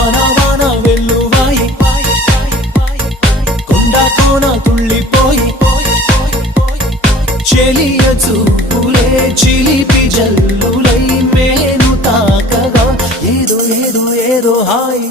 వాన వాన వెల్లువాయి కొండ కోన తుళ్ళిపోయి చెలియ చూపులే చిలిపి జల్లులై మేను తాకగా ఏదో ఏదో ఏదో హాయ్